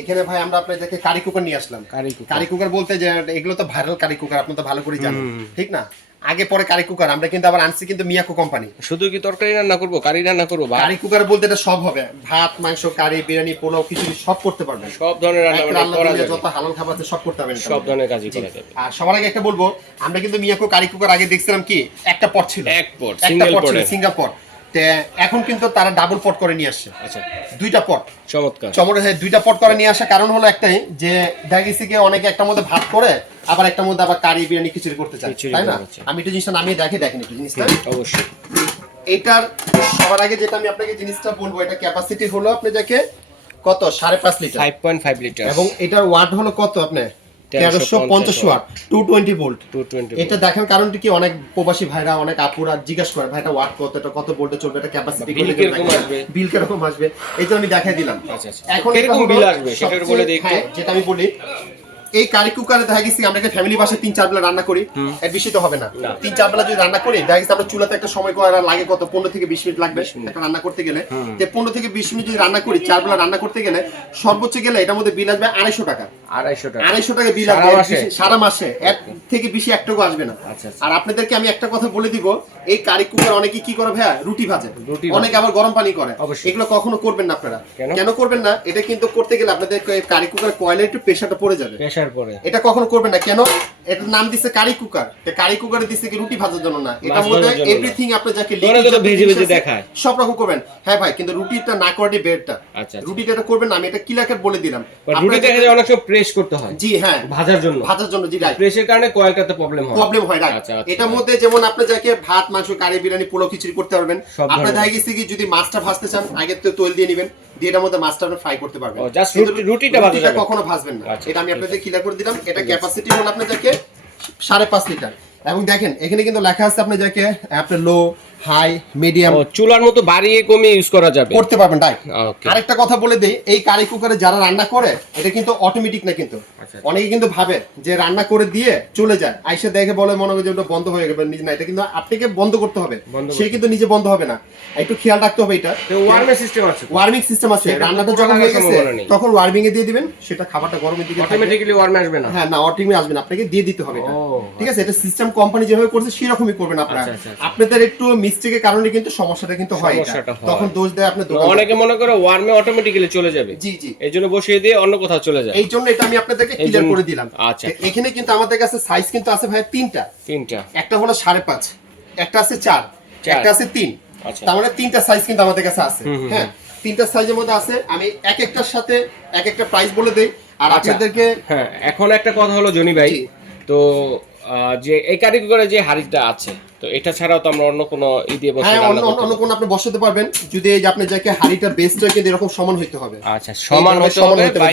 এখানে ভাই আমরা আপনাদেরকে কারি কুকার নিয়ে আসলাম। কারি কুকার বলতে যে এগুলো তো ভাইরাল কারি কুকার, আপনি তো ভালো করে জানেন, ঠিক না? আগে পরে কারি কুকার আমরা কিন্তু আবার আনছি কিন্তু মিয়াকো কোম্পানি। শুধু কি তরকারি রান্না করব, কারি রান্না করব? কারি কুকার বলতে এটা সব হবে, ভাত মাংস কারি বিরিয়ানি পোলাও খিচুড়ি সব করতে পারবেন, সব ধরনের রান্না করা যাবে, যত হালাল খাবার আছে সব করতে পারবেন, সব ধরনের কাজই করা যাবে। আর সবার আগে একটা বলবো, আমরা কিন্তু মিয়াকো কারি কুকার আগে দেখছিলাম কি একটা পট ছিল, এক পট সিঙ্গেল পট, সিঙ্গেল পট। এখন কিন্তু তারা ডাবল পট করে নিয়ে আসছে। আচ্ছা, দুইটা পট, চমৎকার হ্যাঁ দুইটা পট করে নিয়ে আসা কারণ হলো একটাই, যে ডাইগিসিকে অনেকে একটা মধ্যে ভাত করে আবার একটা মধ্যে আবার কারি বিরিয়ানি খিচুড়ি করতে চায়, তাই না? আমি একটু জিনিসটা নামিয়ে দেখেন একটু জিনিসটা। অবশ্যই এটার সবার আগে যেটা আমি আপনাকে জিনিসটা বলবো, এটা ক্যাপাসিটি হলো আপনি দেখে কত 5.5 লিটার, 5.5 লিটার, এবং এটার ওয়াট হলো কত আপনি 1350 ওয়াট, 220 ভোল্ট। এটা দেখেন কারণটা কি, অনেক প্রবাসী ভাইরা অনেক আপুরা জিজ্ঞাসা করে ভাইটা ওয়াট কত, এটা কত ভোল্টে চলবে, এটা ক্যাপাসিটি বিল কিরকম আসবে, এই জন্য আমি দেখাই দিলাম। এখন কিরকম বিল আসবে সেটা বলে দেই। হ্যাঁ, যেটা আমি বলি, এই কারি কুকারে দেখা গেছি আমরা ফ্যামিলি বাসায় 3-4 বেলা রান্না করি, এর বেশি তো হবে না, 3-4 বেলা যদি রান্না করি দেখা গেছে আমরা চুলাতে একটা সময় করা লাগে কত 15 থেকে 20 মিনিট লাগবে একটা রান্না করতে গেলে, যে 15 থেকে 20 মিনিট যদি রান্না করি 4 বেলা রান্না করতে গেলে সর্বোচ্চ গেলে এটার মধ্যে বিল আসবে 250 টাকা, 250 টাকা বিল আসবে সারা মাসে, এর থেকে বেশি একটাও আসবে না। আর আপনাদেরকে আমি একটা কথা বলে দিব, এই কারি কুকার অনেকে কি করে ভাইয়া, রুটি ভাজে, অনেকে আবার গরম পানি করে, এগুলো কখনো করবেন না আপনারা। কেন করবেন না? এটা কিন্তু করতে গেলে আপনাদের কারি কুকার কয়েলে একটু প্রেসারটা পড়ে যাবে, এটা কখনো করবেন না। কেন? এটার নাম দিছে কারি কুকার, কারি কুকারে দিছে কি রুটি ভাজার জন্য না, এটার মধ্যে এভরিথিং আপনি যাকে ভেজে দেখায় সব রকম করবেন। হ্যাঁ ভাই, কিন্তু রুটিটা না করে বেডটা, রুটিটা এটা করবেন না, আমি এটা ক্লিয়ার বলে দিলাম। রুটি দেখা যায় অনেক সময় প্রেস করতে হয়, জি হ্যাঁ, ভাজার জন্য, জি রাইট, প্রেসের কারণে কয়েলটাতে প্রবলেম হয় রাইট। এটার মধ্যে যেমন আপনি যাকে ভাত মাংস কারি বিরিয়ানি পোলাও খিচুড়ি করতে পারবেন, আপনি দেখা গেছে কি যদি মাছটা ভাজতে চান আগে তো তেল দিয়ে নেবেন, দিয়ে এটার মধ্যে মাছটা আপনি ফ্রাই করতে পারবেন, জাস্ট রুটিটা কখনো ভাজবেন না। এটা আমি আপনাদের ক্লিয়ার করে দিলাম। এটা ক্যাপাসিটি হলো আপনি যাকে 5.5 লিটার, এবং দেখেন এখানে কিন্তু লেখা আছে আপনি যাকে আপনি লো হাই মিডিয়াম চুলার মতো বাড়িয়ে কমিয়ে ইউজ করা যাবে, করতে পারবেন তাই। আরেকটা কথা বলে দেই, এই কারি কুকারে যারা রান্না করে এটা কিন্তু অটোমেটিক না, কিন্তু অনেকে কিন্তু ভাবে যে রান্না করে দিয়ে চলে যায়, আইসা দেখে বলে মনে হয় যে ওটা বন্ধ হয়ে গেবে, নিজে না, এটা কিন্তু আপনাকে বন্ধ করতে হবে, সে কিন্তু নিজে বন্ধ হবে না, একটু খেয়াল রাখতে হবে। এটা ওয়ার্মিং সিস্টেম আছে, রান্নাটা যখন হয়ে গেছে তখন ওয়ার্মিং এ দিয়ে দিবেন, সেটা খাবারটা গরমের দিকে অটোমেটিক্যালি ওয়ার্ম আসবে না। হ্যাঁ না, অটোমেটিক আসবে না, আপনাকে দিয়ে দিতে হবে এটা, ঠিক আছে? এটা সিস্টেম কোম্পানি যেভাবে করছে সেরকমই করবেন আপনারা। আপনাদের একটু মিস্টেকের কারণে কিন্তু সমস্যাটা কিন্তু হয়, তখন দোষ দেয় আপনি দোকান। অনেকে মনে করে ওয়ার্মে অটোমেটিক্যালি চলে যাবে, জি জি, এইজন্য বসিয়ে দিয়ে অন্য কোথাও চলে যায়, এই জন্য এটা আমি আপনাদেরকে ক্লিয়ার করে দিলাম। আচ্ছা, এখানে কিন্তু আমাদের কাছে সাইজ কিন্তু আছে ভাই তিনটা, একটা হলো 5.5, একটা আছে 4, একটা আছে 3, তার মানে তিনটা সাইজ কিন্তু আমাদের কাছে আছে। হ্যাঁ, তিনটা সাইজের মধ্যে আছে, আমি এক একটার সাথে এক একটা প্রাইস বলে দেই। আর আপনাদেরকে হ্যাঁ, এখন একটা কথা হলো জনি ভাই, তো যে এই কারি কুকারে যে হাড়িটা আছে, তো এটা ছাড়াও তো আমরা অন্য কোনো দিয়ে বসে রান্না করতে অন্য কোনো আপনি বসাতে পারবেন, যদি এই যে আপনি যাকে হাড়িটা বেসটা কিন্তু এরকম সমান হইতে হবে। আচ্ছা, সমান হতে হবে, বা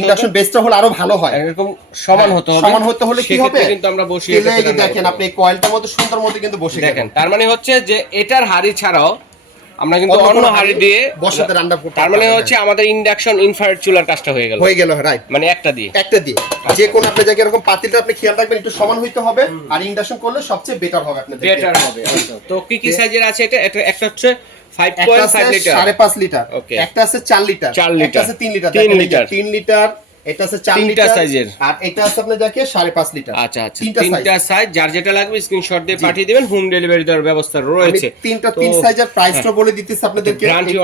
ইন্ডাকশন বেসটা হলে আরো ভালো হয়, এরকম সমান হতে হবে। সমান হতে হলে কি হবে, কিন্তু আমরা বসিয়ে দেখেন আপনি কয়েলটার মধ্যে সুন্দর মতো কিন্তু বসে দেখেন, তার মানে হচ্ছে যে এটার হাড়ি ছাড়াও আমরা কিন্তু অন্য হাড়ি দিয়ে বসাতে রান্না করতে, তার মানে হচ্ছে আমাদের ইন্ডাকশন ইনফ্রারেড চুলার কাজটা হয়ে গেল রাইট, মানে একটা দিয়ে যে কোন আপনি জায়গায় এরকম পাতিলটা আপনি খেয়াল রাখবেন একটু সমান হইতে হবে, আর ইন্ডাকশন করলে সবচেয়ে বেটার হবে, আপনাদের বেটার হবে। তো কি সাইজের আছে এটা? একটা হচ্ছে 5.5 লিটার, 5.5 লিটার, একটা আছে 4 লিটার, একটা আছে 3 লিটার, 3 লিটার, এটা আছে 4 লিটার সাইজের, আর এটা আছে আপনি যাকে 5.5 লিটার। আচ্ছা, তিনটা সাইজ, যার যেটা লাগবে স্ক্রিনশট দিয়ে পাঠিয়ে দিবেন, হোম ডেলিভারি দেওয়ার ব্যবস্থা রয়েছে। তিন সাইজের প্রাইসটা বলে দিতেছি আপনাদেরকে। গ্যারান্টি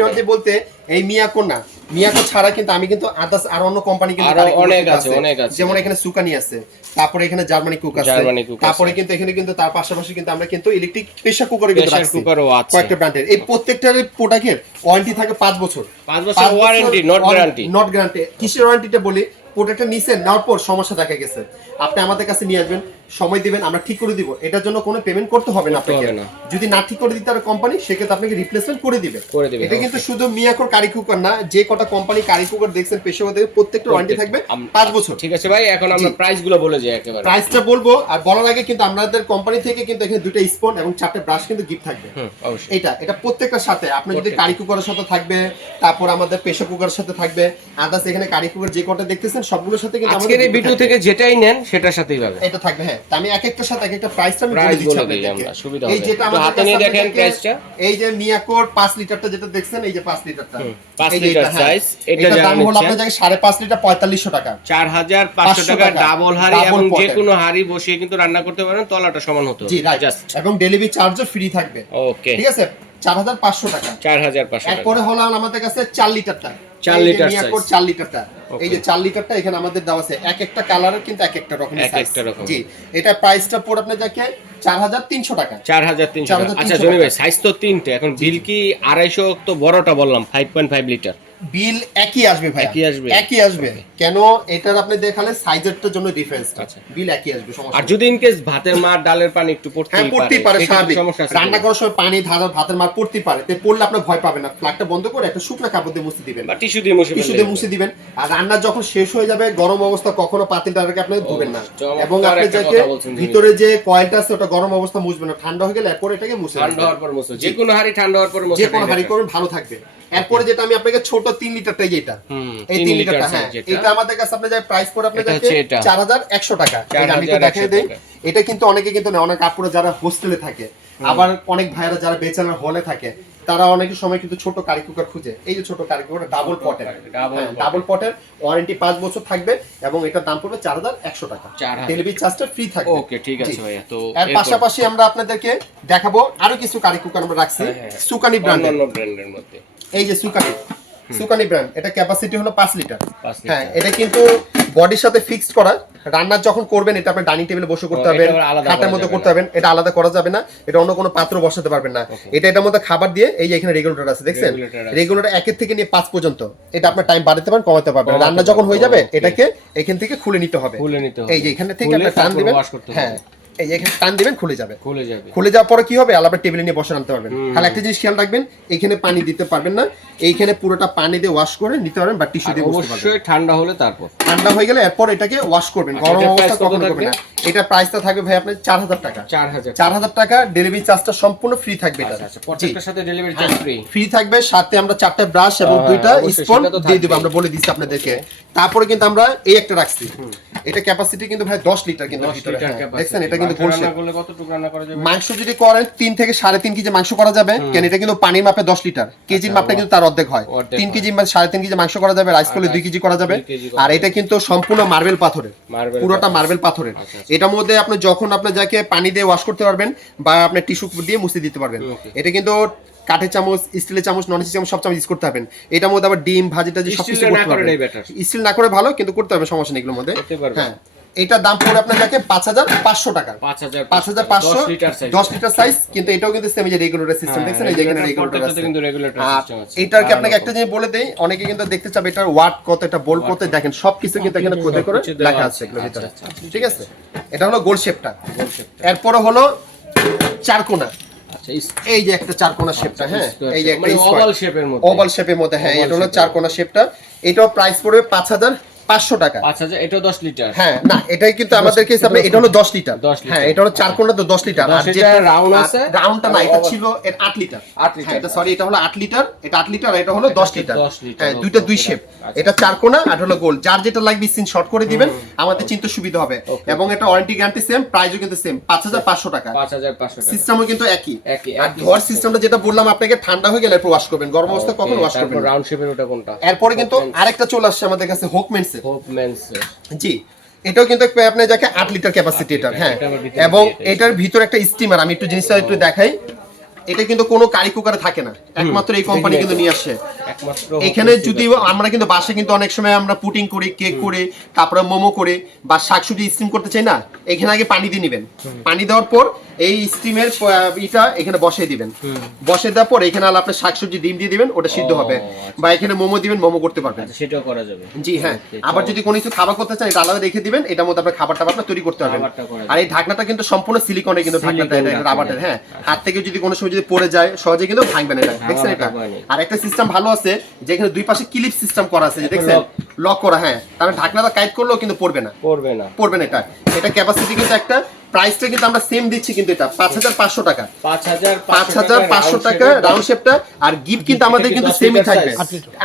ওয়ারেন্টি বলতে এই মিয়াকো না, মিয়াকো ছাড়া কিন্তু আমি কিন্তু আদার্স আর অন্য কোম্পানি কিন্তু অনেক আছে, যেমন এখানে সুকানি আছে, তারপরে এখানে জার্মানি কুক আছে, তারপরে কিন্তু এখানে কিন্তু তার পাশাপাশি কিন্তু আমরা কিন্তু ইলেকট্রিক প্রেসার কুকার কিন্তু রাখছি কয়েকটা ব্র্যান্ডের। এই প্রত্যেকটার প্রোডাক্টের ওয়ারেন্টি থাকে 5 বছর, 5 বছর ওয়ারেন্টি, নট গ্যারান্টি। কিসের ওয়ারেন্টিটা বলি, প্রোডাক্টটা নিচে নেওয়ার পর সমস্যা দেখা গেছে, আপনি আমাদের কাছে নিয়ে আসবেন, সময় দিবেন, আমরা ঠিক করে দিব, এটার জন্য কোনো পেমেন্ট করতে হবে না আপনাকে। যদি না ঠিক করে দিতে পারে কোম্পানি, সেক্ষেত্রে আপনাকে রিপ্লেসমেন্ট করে দিবে। এটা কিন্তু শুধু মিয়াকোর কারি কুকার না, যে কটা কোম্পানি কারি কুকার দেখছেন পেশাগতদের প্রত্যেকটা ওয়ারেন্টি থাকবে 5 বছর। ঠিক আছে ভাই, এখন আমরা প্রাইসগুলো বলে যাই একেবারে। প্রাইসটা বলবো, আর বলার আগে কিন্তু আমাদের কোম্পানি থেকে কিন্তু এখানে 2টা স্পুন এবং 4টে ব্রাশ কিন্তু গিফট থাকবে। অবশ্যই এটা প্রত্যেকটার সাথে আপনি যদি কারি কুকারের সাথে থাকবে, তারপর আমাদের প্রেসার কুকারের সাথে থাকবে, আদার্স এখানে কারি কুকার যে কটা দেখতেছেন সবগুলোর সাথে কিন্তু আজকের এই ভিডিও থেকে যেটাই নেন সেটার সাথেই পাবে, এটা থাকবে। হ্যাঁ, হ্যাঁ তা আমি এক একটার সাথে এক একটা প্রাইসটা আমি বলে প্রাইস দিচ্ছি বলে দিই আপনাদেরকে। আমরা, সুবিধা এই হবে। যেটা তো আমাদের হাতে কাছে নিয়ে দেখেন আপনাদেরকে- প্রাইসটা। এই যে মিয়াকোর 5 লিটারটা যেটা দেখছেন এই যে 5 লিটারটা 5 এই যে লিটার এটা, হ্যাঁ। সাইজ, এটা এটার যারা দাম হলো নিচ্ছেন আপনার জায়গায় 5.5 লিটার 4500 টাকা 4500 টাকা টাকা। ডাবল হাড়ি, Double এবং যে pot-এর। কোনো হাড়ি বসিয়ে কিন্তু রান্না করতে পারেন, তলাটা সমান হতো জি রাইট জাস্ট। এবং ডেলিভারি চার্জও ফ্রি থাকবে ওকে, ঠিক আছে 4500 টাকা 4500 টাকা। এরপরে হলো আমাদের কাছে 4 লিটারটা 4 লিটার মিয়াকোর size। 4 লিটারটা Okay. এই যে 4 লিটারটা এখানে আমাদের দেওয়া আছে এক একটা কালারের কিন্তু এক একটা রকমের এক সাইজ একটা রকম। জি এটা প্রাইসটা পড়ে আপনার যাকে 4300 টাকা 4300 টাকা। 4300 আচ্ছা জনি ভাই, টাকা। সাইজ তো তিনটে, এখন বিল কি 250 তো বড়টা বললাম 5.5 লিটার। বিল একই আসবে ভাই একই আসবে? একই আসবে কেন এটার আপনি দেখালে সাইজেরটার জন্য ডিফারেন্স আচ্ছা। বিল একই আসবে সমস্যা আর নেই। যদি ইন কেস ভাতের মার ডালের পানি একটু হ্যাঁ পড়তেই পারে সেক্ষেত্রে স্বাভাবিক সমস্যা আছে রান্না কিনা? করার সময় পানি ধারা ভাতের মার পড়তেই পারে তো পড়লে আপনি ভয় পাবেন না ফ্ল্যাগটা বন্ধ করে একটা শুকনো কাপড় দিয়ে মুছে দিবেন বা টিস্যু দিয়ে মুছে টিস্যু ফেললে দিয়ে মুছে দিবেন আর রান্না যখন শেষ হয়ে যাবে গরম অবস্থা কখনো পাতিলটাকে আপনি ধুবেন না চমৎকার এবং আপনি একটা যাকে কথা বলছেন, ভিতরে যে কয়েলটা আছে ওটা গরম অবস্থা মুছবেন না ঠান্ডা হয়ে গেলে এরপর এটাকে মুছে ঠান্ডা দিবেন হওয়ার পর মুছে, যে কোনো হাড়ি ঠান্ডা হওয়ার পর মুছে যে কোনো হাঁড়ি করবেন ভালো থাকবে এরপরে যেটা আমি আপনাকে ছোট 3 লিটারটাই যেটা এই 3 লিটারটা হ্যাঁ এটা আমাদের কাছে আপনি যে প্রাইস পড়ে আপনি এটা দেখে হচ্ছে এটা। 4100 টাকা এটা আমি তো 4100 দেখাই দেই টাকা। এটা কিন্তু অনেকে কিন্তু না অনেক আপুরা যারা হোস্টেলে থাকে আবার অনেক ভাইরা যারা বেচারার হলে থাকে তারা অনেক সময় কিন্তু ছোট কারি কুকার খুঁজে এই যে ছোট কারি কুকার ডাবল পটের ডাবল পটের ওয়ারেন্টি 5 বছর থাকবে এবং এটার দাম পড়বে 4100 টাকা 4000 ডেলিভারি চার্জটা ফ্রি থাকবে ওকে ঠিক আছে জি। ভাইয়া। তো এর পাশাপাশি আমরা আপনাদেরকে দেখাবো আরো কিছু কারি কুকার আমরা রাখছি সুকানি ব্র্যান্ডের অন্যান্য ব্র্যান্ডের মধ্যে এই যে সুকানি ব্র্যান্ড এটা ক্যাপাসিটি হলো 5 লিটার 5 লিটার। হ্যাঁ এটা কিন্তু বডির সাথে ফিক্সড করা রান্না যখন করবেন এটা আপনি ডাইনিং টেবিলে বসে করতে ও, পারবেন এটা আবার আলাদা খাটের করা মধ্যে যাবে করতে পারবেন এটা আলাদা করা যাবে না এটা অন্য কোনো পাত্র বসাতে পারবেন না এটা এটার মধ্যে খাবার দিয়ে এই যে এখানে রেগুলেটর আছে দেখছেন Regulator আছে। রেগুলেটর 1 থেকে নিয়ে 5 পর্যন্ত এটা আপনার টাইম বাড়াতে পারেন কমাতে পারবেন কমাতে রান্না যখন হয়ে যাবে পারবেন, এটাকে এখান থেকে খুলে নিতে হবে খুলে নিতে হবে। এই যে এখানে থেকে খুলে আপনি টান তারপর দিবেন wash করতে হবে। হ্যাঁ এই যে এখানে টান দিবেন খুলে যাবে খুলে যাবে। খুলে যাওয়ার পরে কি হবে আলাদা টেবিলে নিয়ে বসে আনতে পারবেন খালি একটা জিনিস খেয়াল রাখবেন এখানে পানি দিতে পারবেন না এইখানে পুরোটা পানি দিয়ে ওয়াশ করে নিতে পারবেন বা টিস্যু আর দিয়ে বসতে পারবেন অবশ্যই ঠান্ডা হলে তারপর। ঠান্ডা হয়ে গেলে এরপর এটাকে ওয়াশ করবেন আচ্ছা, গরম এটার অবস্থা price কত কখনো করবেন থাকবে? না এটা প্রাইসটা থাকবে ভাই আপনার 4000 টাকা 4000 4000 টাকা ডেলিভারি চার্জটা সম্পূর্ণ ফ্রি থাকবে এটা আচ্ছা, প্রত্যেকটার সাথে ডেলিভারি চার্জ ফ্রি। ফ্রি থাকবে সাথে আমরা 4টা ব্রাশ এবং হ্যাঁ, 2টা অবশ্যই, স্পন সেটা তো দিয়ে দিব থাকবেই। আমরা বলে দিচ্ছি আপনাদেরকে তারপরে কিন্তু আমরা এই একটা রাখছি এটা ক্যাপাসিটি কিন্তু ভাই 10 লিটার কিন্তু 10 ভিতরে লিটার হ্যাঁ, ক্যাপাসিটি। দেখছেন এটা কিন্তু গোল রান্না শেপ করলে কতটুকু রান্না করা যাবে? মাংস যদি করেন 3 থেকে 3.5 কেজি মাংস করা যাবে কেন এটা কিন্তু পানির মাপে 10 লিটার কেজির মাপটা কিন্তু তার অর্ধেক হয় অর্ধেক 3 কেজি মানে 3.5 কেজি মাংস করা যাবে রাইস করলে 2 কেজি করা যাবে 2 কেজি করা আর এটা কিন্তু সম্পূর্ণ মার্বেল পাথরের Marble পুরোটা মার্বেল পাথরের এটার মধ্যে আপনি যখন আপনি যাকে পানি দিয়ে ওয়াশ করতে পারবেন বা আপনি টিস্যু দিয়ে মুছে দিতে পারবেন এটা কিন্তু কাঠের চামচ স্টিলের চামচ নন স্টিলের চামচ সব চামচ ইউজ করতে পারবেন এটার মধ্যে আবার ডিম ভাজি টাজি সব কিছু Steel না করতে করে পারবেন নেই better। স্টিল না করে ভালো কিন্তু করতে হবে সমস্যা নেই এগুলোর মধ্যে করতে পারবেন। হ্যাঁ এটার দাম পড়ে আপনার যাকে 5500 টাকা 5500 10 লিটার সাইজ। 10 লিটার সাইজ কিন্তু এটাও কিন্তু সেম যে রেগুলেটর সিস্টেম হ্যাঁ, দেখছেন এই যে এখানে regulator রেগুলেটর প্রত্যেকটাতে আছে কিন্তু regulator আর system আছে। এটাকে আপনাকে একটা জিনিস বলে দেই অনেকে কিন্তু দেখতে চাবে এটার ওয়াট কত এটা বোল্ট কত দেখেন সবকিছু কিন্তু এখানে খোদে করে সবকিছু দেওয়া লেখা আছে। আছে এগুলোর ভিতরে আচ্ছা, আচ্ছা, ঠিক আছে এটা হলো গোল শেপটা গোল শেপটা। এরপরে হলো চারকোনা আচ্ছা, এই যে একটা চারকোনা শেপটা হ্যাঁ square এই যে shape, একটা মানে স্কয়ার oval shape এর মধ্যে। ওভাল শেপের মধ্যে হ্যাঁ Oval এটা হলো shape-এর চারকোনা শেপটা এটাও প্রাইস পড়বে 5500 টাকা 5000 এটাও 10 লিটার। হ্যাঁ না এটাই কিন্তু আমাদের কেসে আপনি এটা হলো 10 লিটার 10 লিটার। হ্যাঁ এটা হলো চার কোণা তো 10 লিটার 10 লিটার round আছে। রাউন্ডটা না এটা ছিল এর 8 লিটার 8 লিটার। হ্যাঁ এটা সরি এটা হলো 8 লিটার এটা 8 লিটার আর এটা হলো 10 লিটার 10 লিটার, হ্যাঁ okay, দুইটা দুই okay, শেপ আচ্ছা। এটা চার কোণা আর হলো গোল যার যেটা লাগবে সিন শর্ট করে দিবেন আমাদের চিন্তা সুবিধা হবে এবং এটা ওয়ারেন্টি গ্যারান্টি সেম প্রাইসও কিন্তু সেম 5500 টাকা 5500 টাকা। সিস্টেমও কিন্তু একই একই, আর একই ধোয়ার সিস্টেমটা যেটা বললাম আপনাকে ঠান্ডা হয়ে গেলে এরপর ওয়াশ করবেন গরম অবস্থায় কখন ওয়াশ করবেন তারপর রাউন্ড শেপের ওটা কোনটা? এরপরে কিন্তু আরেকটা চলে আসছে আমাদের কাছে হোকমেন্সের হোপ মেন্স। জি এটাও কিন্তু আপনার যাকে 8 লিটার ক্যাপাসিটি এটা হ্যাঁ এটা আবার ভিতরে এবং দিয়ে দিয়েছে। এটার ভিতরে একটা স্টিমার আমি একটু জিনিসটা একটু দেখাই এটা কিন্তু কোনো কারি কুকারে থাকে না একমাত্র এই কোম্পানি কিন্তু নিয়ে আসে একমাত্র এখানে যদি আমরা কিন্তু বাসায় কিন্তু অনেক সময় আমরা পুটিং করি কেক করি তারপরে মোমো করি বা শাকসবজি স্টিম করতে চাই না এখানে আগে পানি দিয়ে নেবেন পানি দেওয়ার পর এই স্টিমের ইটা এখানে বসিয়ে দিবেন বসিয়ে দেওয়ার পর এখানে আলো আপনি শাকসবজি ডিম দিয়ে দিবেন ওটা সিদ্ধ হবে বা এখানে মোমো দিবেন মোমো করতে পারবেন আচ্ছা, সেটাও করা যাবে। জি হ্যাঁ আবার যদি কোনো কিছু খাবার করতে চান এটা আলাদা রেখে দিবেন এটার মধ্যে আপনার খাবারটা আপনার তৈরি করতে পারবেন খাবারটা করা আর এই ঢাকনাটা কিন্তু সম্পূর্ণ সিলিকনের কিন্তু ঢাকনাটা এটা সিলিকন রাবারের হ্যাঁ হাত থেকে যদি কোনো সময় যদি পড়ে যায় সহজে কিন্তু ভাঙবে না এটা দেখছেন এটা ভাঙবে না। আর একটা সিস্টেম ভালো আছে যেখানে দুই পাশে ক্লিপ সিস্টেম করা আছে দেখছেন লক করা হ্যাঁ তাহলে ঢাকনাটা টাইট করলেও কিন্তু পড়বে না করবে না। পড়বে না এটা এটা ক্যাপাসিটি কিন্তু একটা প্রাইসটা কিন্তু আমরা সেম দিচ্ছি, কিন্তু এটা 5500 টাকা, 5500 টাকা রাউন্ড শেপটা। আর গিফট কিন্তু আমাদের কিন্তু সেমই থাকবে,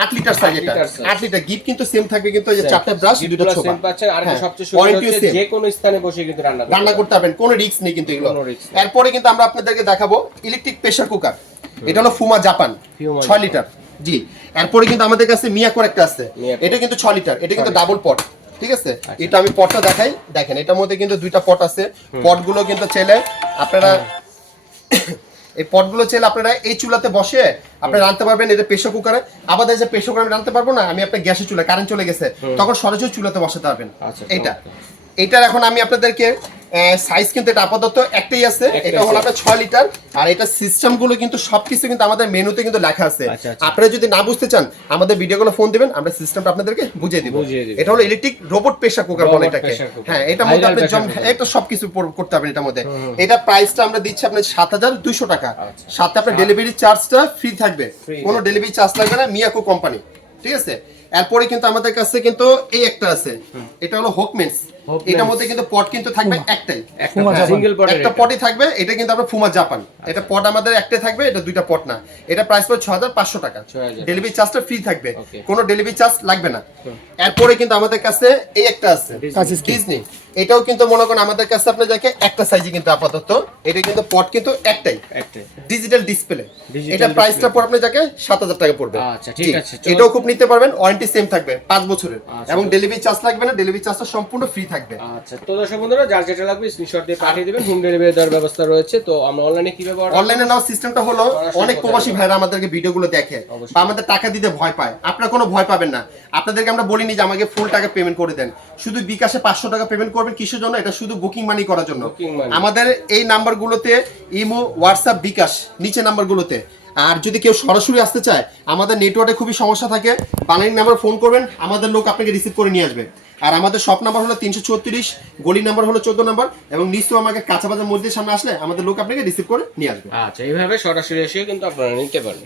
8 লিটার সাইজ, এটা 8 লিটার গিফট কিন্তু সেম থাকবে, কিন্তু এই যে 4টা ব্রাশ, 2টা ছোপ পাচ্ছেন। আর সবচেয়ে সুন্দর হচ্ছে যে কোনো স্থানে বসে কিন্তু রান্না করতে পারবেন, কোনো রিস্ক নেই কিন্তু এগুলো। এরপরে কিন্তু আমরা আপনাদেরকে দেখাবো ইলেকট্রিক প্রেসার কুকার, এটা হলো ফুমা জাপান 6 লিটার। জি, এরপরে কিন্তু আমাদের কাছে মিয়াকোর একটা আছে, এটা কিন্তু 6 লিটার, এটা কিন্তু ডাবল পট, ঠিক আছে। এটা আমি পটটা দেখাই, দেখেন এটার মধ্যে কিন্তু 2টা পট আছে। পটগুলো কিন্তু চাইলে আপনারা এই পটগুলো চাইলে আপনারা এই চুলাতে বসে আপনারা রাঁধতে পারবেন, এটা প্রেসার কুকারে। আবার যে প্রেসার কুকারে আমি রাঁধতে পারবো না, আমি আপনার গ্যাসের চুলা, কারেন্ট চলে গেছে, তখন সরাসরি চুলাতে বসাতে পারবেন। এইটা এটার এখন আমি আপনাদেরকে সাইজ কিন্তু এটা আপাতত একটাই আছে, এটা হলো আপনার 6 লিটার। আর এটা সিস্টেম গুলো কিন্তু সবকিছু কিন্তু আমাদের মেনুতে কিন্তু লেখা আছে। আপনারা যদি না বুঝতে চান আমাদের ভিডিওগুলো ফোন দিবেন, আমরা সিস্টেমটা আপনাদেরকে বুঝিয়ে দিব। এটা হলো ইলেকট্রিক রোবট প্রেসার কুকার বলে এটাকে। হ্যাঁ, এটার মধ্যে আপনি এটা সবকিছু করতে পারবেন এটার মধ্যে। এটা প্রাইসটা আমরা দিচ্ছি আপনার 7200 টাকা, সাথে আপনার ডেলিভারি চার্জটা ফ্রি থাকবে, কোনো ডেলিভারি চার্জ লাগবে না, মিয়াকো কোম্পানি, ঠিক আছে। এরপরে কিন্তু আমাদের কাছে কিন্তু এই একটা আছে, এটা হলো হোকমেন্স, এটার মধ্যে কিন্তু পট কিন্তু থাকবে একটাই, সিঙ্গেল পট, একটা পটই থাকবে। এটা কিন্তু আমরা ফুমা জাপান, এটা পট আমাদের একটাই থাকবে, এটা 2টা পট না। এটা প্রাইস পড়বে 6500 টাকা, ডেলিভারি চার্জটা ফ্রি থাকবে, কোনো ডেলিভারি চার্জ লাগবে না। এরপরে কিন্তু আমাদের কাছে এই একটা আছে ডিজনি, এটাও কিন্তু মনে করেন আমাদের কাছে আপনি দেখে একটা সাইজে কিন্তু আপাতত, এটা কিন্তু পট কিন্তু একটাই, ডিজিটাল ডিসপ্লে। এটা প্রাইসটা পড়বে আপনি দেখে 7000 টাকা পড়বে। আচ্ছা, ঠিক আছে, এটাও খুব নিতে পারবেন, ওয়ারেন্টি সেম থাকবে 5 বছরের, এবং ডেলিভারি চার্জ লাগবে না, ডেলিভারি চার্জটা সম্পূর্ণ ফ্রি থাকবে। আচ্ছা, তো দর্শক বন্ধুরা যার যেটা লাগবে স্ক্রিনশট দিয়ে পাঠিয়ে দিবেন, হোম ডেলিভারি দেওয়ার ব্যবস্থা রয়েছে। তো আমরা অনলাইনে কিভাবে অনলাইনে নাও সিস্টেমটা হলো, অনেক প্রবাসী ভাইরা আমাদেরকে ভিডিওগুলো দেখে বা আমাদের টাকা দিতে ভয় পায়, আপনারা কোনো ভয় পাবেন না। আপনাদেরকে আমরা বলিনি যে আমাকে ফুল টাকা পেমেন্ট করে দেন, শুধু বিকাশে 500 টাকা পেমেন্ট করবেন। কিসের জন্য? এটা শুধু বুকিং মানি করার জন্য। আমাদের এই নাম্বারগুলোতে ইমো, হোয়াটসঅ্যাপ, বিকাশ নিচে নাম্বারগুলোতে। আর যদি কেউ সরাসরি আসতে চায়, আমাদের নেটওয়ার্কে খুবই সমস্যা থাকে, বানানি নাম্বার ফোন করবেন, আমাদের লোক আপনাকে রিসিভ করে নিয়ে আসবে। আর আমাদের শপ নাম্বার হলো 334, গলি নাম্বার হলো 14 নাম্বার, এবং নিশ্চয় আমাকে কাঁচা বাজার মসজিদের সামনে আসলে আমাদের লোক আপনাকে রিসিভ করে নিয়ে আসবে। আচ্ছা, এইভাবে সরাসরি এসে কিন্তু আপনারা নিতে পারেন।